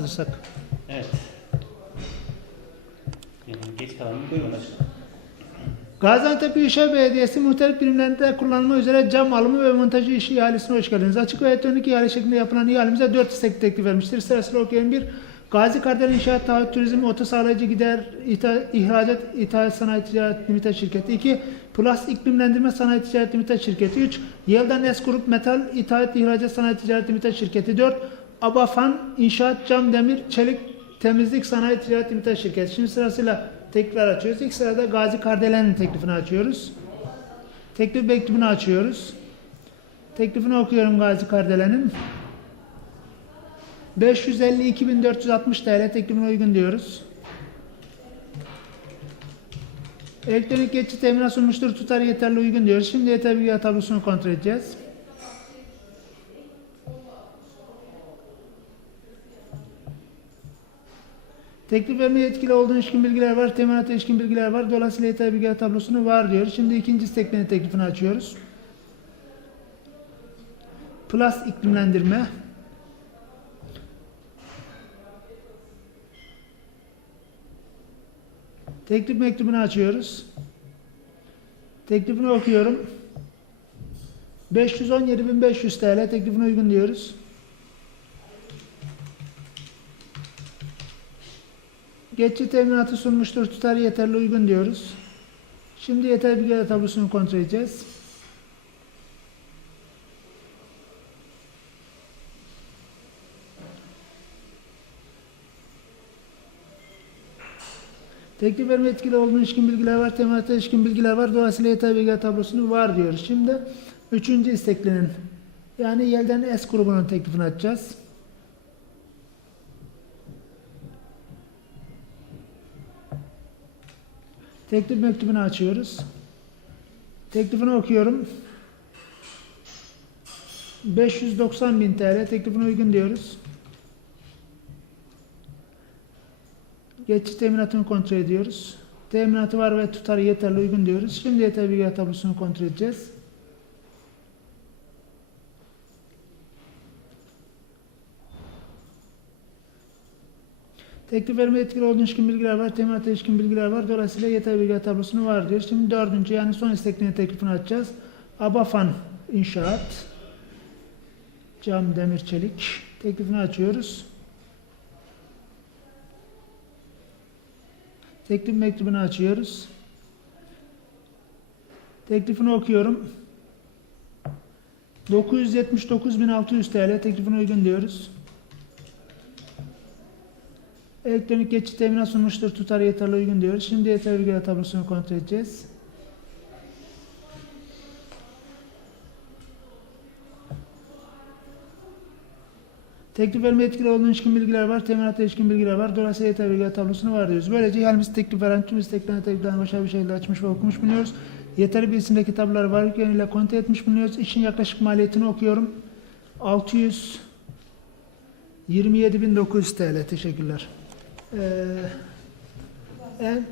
hazırsak. Evet. Yani geç kalanı buyurun. Gaziantep Büyükşehir Belediyesi muhtelif birimlerinde kullanılma üzere cam alımı ve montajı işi ihalesine hoş geldiniz. Açık ve elektronik ihale şeklinde yapılan ihalemize 4 istek teklif vermiştir. Sırasıyla okuyayım. 1. Gazi Kardelen İnşaat Taahhüt Turizm Oto Sağlayıcı Gider İtha- İhracat İthalat Sanayi Ticaret Limited Şirketi 2. Plus İklimlendirme Sanayi Ticaret Limited Şirketi 3. Yeldan S Grup Metal İthalat İhracat Sanayi Ticaret Limited Şirketi 4. Abafan İnşaat Cam Demir Çelik Temizlik Sanayi Ticaret Limited Şirketi. Şimdi sırasıyla teklifler açıyoruz. İlk sırada Gazi Kardelen'in teklifini açıyoruz. Teklif mektubunu açıyoruz. Teklifini okuyorum Gazi Kardelen'in. 552.460 TL teklifine uygun diyoruz. Elektronik geçici teminat sunmuştur. Tutar yeterli uygun diyoruz. Şimdi bilgi tablosunu kontrol edeceğiz. Teklif vermeye etkili olduğun ilişkin bilgiler var. Teminata ilişkin bilgiler var. Dolayısıyla yeter bilgi tablosunu var diyoruz. Şimdi ikinci isteklerin teklifini açıyoruz. Plus iklimlendirme. Teklif mektubunu açıyoruz. Teklifini okuyorum. 517.500 TL teklifine uygun diyoruz. Geçici teminatı sunmuştur. Tutar yeterli uygun diyoruz. Şimdi yeter bilgiler tablosunu kontrol edeceğiz. Teklif verme etkili olduğu ilişkin bilgiler var, teminata ilişkin bilgiler var. Dolayısıyla yeter bilgiler tablosunu var diyoruz. Şimdi üçüncü isteklinin yani Yelden S grubunun teklifini açacağız. Teklif mektubunu açıyoruz. Teklifini okuyorum. 590 bin TL teklifine uygun diyoruz. Geçici teminatını kontrol ediyoruz. Teminatı var ve tutarı yeterli uygun diyoruz. Şimdi yeterli bilgi tablosunu kontrol edeceğiz. Teklif verme etkili olduğu ilişkin bilgiler var, teminata ilişkin bilgiler var. Dolayısıyla yeterli bilgi tablosu var diyor. Şimdi dördüncü yani son isteklerin teklifini açacağız. Abafan İnşaat, cam, demir, çelik teklifini açıyoruz. Teklif mektubunu açıyoruz. Teklifini okuyorum. 979.600 TL teklifine uygun diyoruz. Elektronik geçici teminat sunmuştur. Tutar yeterli uygun diyoruz. Şimdi yeterli bilgiler tablosunu kontrol edeceğiz. Teklif verme etkili olduğu ilişkin bilgiler var. Teminata ilişkin bilgiler var. Dolayısıyla yeterli bilgiler tablosunu var diyoruz. Böylece ihalemiz teklif veren tüm isteklerine tekliflerine başarılı bir şekilde açmış ve okumuş bulunuyoruz. Yeterli bilgisindeki tabloları varlık yönüyle kontrol etmiş bulunuyoruz. İşin yaklaşık maliyetini okuyorum. 627.900 TL. Teşekkürler. Ee, en